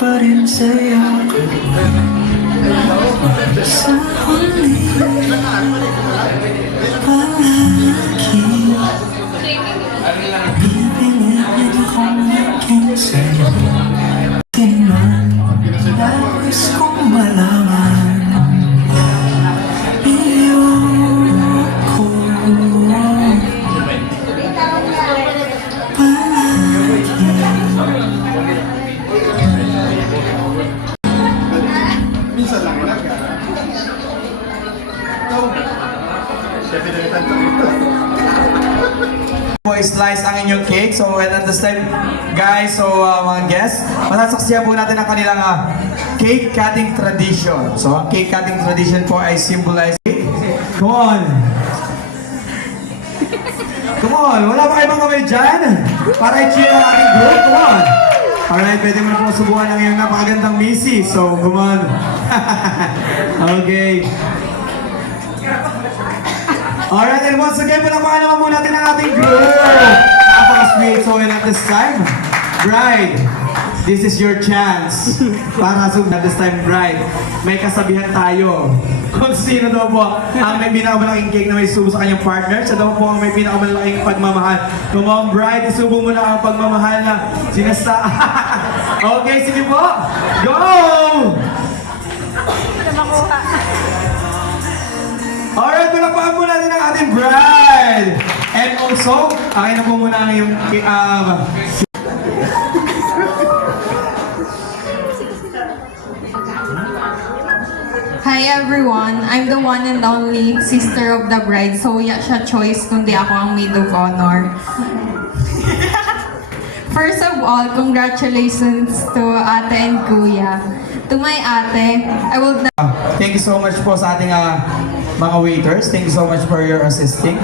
pa rin sa'yo sa huli palagi. Pipilitin kong maging sa'yo. Kinuman, nais kong malaman iyo ko palagi. Minsan lang wala ka. Slice ang inyong cake. So at this time, guys, so mga guests, masasaksiyan po natin ang kanilang cake cutting tradition. So ang cake cutting tradition po ay symbolize. Come on! Come on! Wala ba kayo mga kamay dyan? Para i-cheer ang ating group? Come on! Alright, pwede mo na pong subukan ang iyong napakagandang misi. So, come on! Okay. Alright, and once again, palakpakan naman muna natin ang ating group. Napaka-sweet. So, and at this time, bride, this is your chance. Para at this time, bride, may kasabihan tayo. Kung sino daw po ang may pinakamalaking cake na may subo sa kanyang partner, siya daw po ang may pinakamalaking pagmamahal. Come on, bride, isubo mo na ang pagmamahal na sinasta. Okay, sige po. Go! Alright, palakpakan po natin ang ating bride! And also, akin na po muna ang iyong Hi everyone, I'm the one and only sister of the bride, so wala siya choice kundi ako ang maid of honor. First of all, congratulations to ate and kuya. To my ate, I will... Thank you so much po sa ating mga waiters. Thank you so much for your assisting.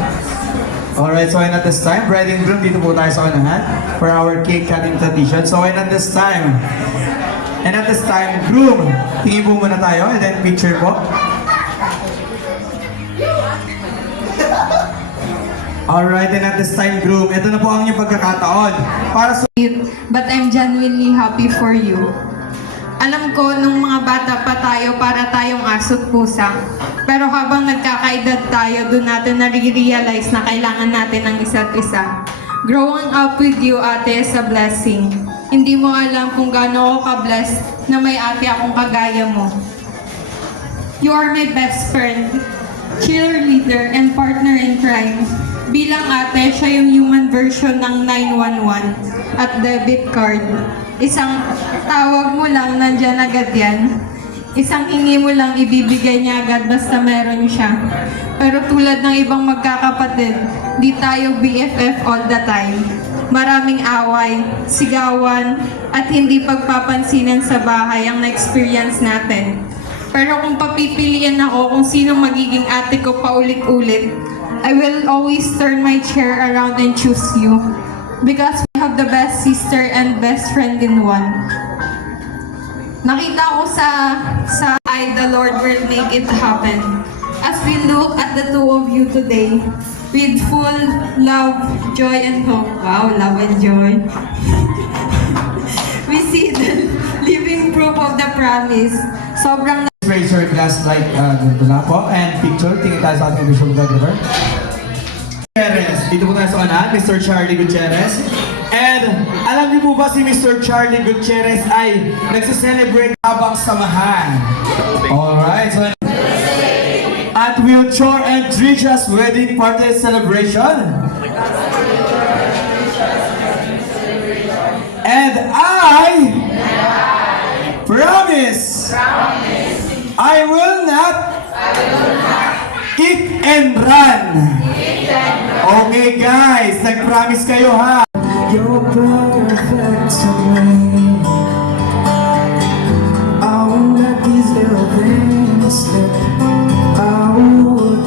Alright, so and at this time, bride and groom, dito po tayo sa unahan for our cake cutting tradition. So and at this time, groom, tingin po muna tayo and then picture po. Alright, and at this time, groom, ito na po ang inyong pagkakataon. Para sa... But I'm genuinely happy for you. Alam ko, nung mga bata pa tayo, para tayong aso't pusa. Pero habang nagkakaedad tayo, doon natin nare-realize na kailangan natin ng isa't isa. Growing up with you, ate, is a blessing. Hindi mo alam kung gaano ako ka-blessed na may ate akong kagaya mo. You are my best friend, cheerleader, and partner in crime. Bilang ate, siya yung human version ng 911 at debit card. Isang tawag mo lang, nandyan agad yan. Isang hingi mo lang, ibibigay niya agad basta meron siya. Pero tulad ng ibang magkakapatid, di tayo BFF all the time. Maraming away, sigawan, at hindi pagpapansinan sa bahay ang na-experience natin. Pero kung papipilian ako kung sino magiging ate ko paulit-ulit, I will always turn my chair around and choose you. Because we have the best sister and best friend in one. Nakita ko sa the Lord will make it happen. As we look at the two of you today, with full love, joy, and hope. Wow, love and joy. We see the living proof of the promise. Sobrang Raise your glass like ganito na po. And picture, tingin tayo sa ating visual photographer. Gutierrez. Dito po tayo sa unahan, Mr. Charlie Gutierrez. And alam niyo po ba si Mr. Charlie Gutierrez ay nagsiselebrate habang samahan? Alright, so at Wilchor and Trisha's wedding party celebration. And I promise I will not eat and run. Okay guys, nag-promise kayo ha. You're perfect to me. I won't let these little things slip out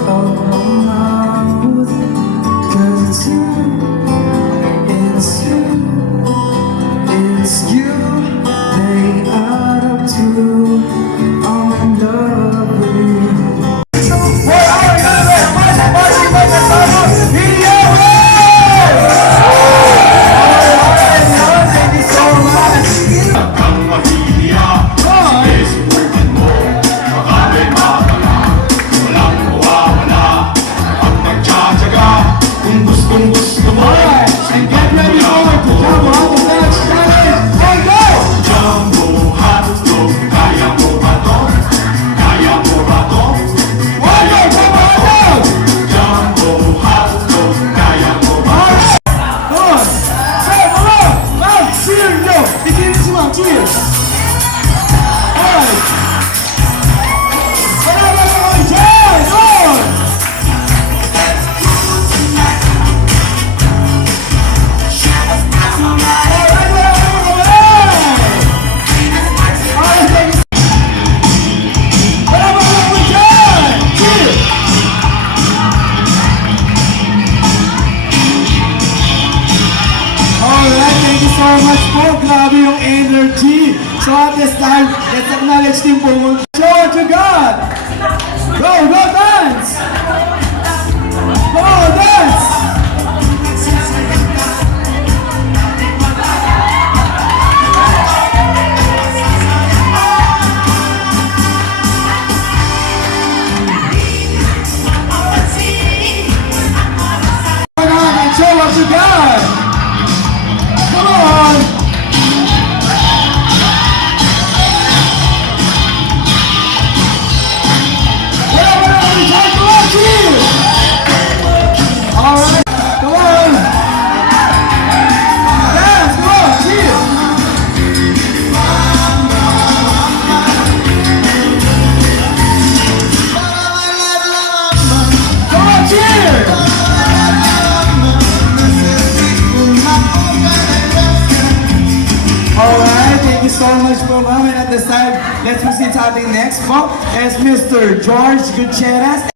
of my mouth. 'Cause it's you, it's you, it's you they add up to. I'm in love with you. Thank you so much. Cheers! Alright! Salamat naman dyan! On! Alright, wala ka mga kamalay! Alright, thank you. Salamat naman dyan! Cheers! Alright, thank you so much po. Grabe yung energy. So at this time, let's acknowledge din po mo. Show to God! Go, go dance! Go, dance! Come on and show us to God! Come on! Whatever we try to achieve! Alright, come on! Dance, come on, cheer! Come on, cheer! Alright, thank you so much po, ma'am. And at this time, let's proceed to ating next po is Mr. George Gutierrez.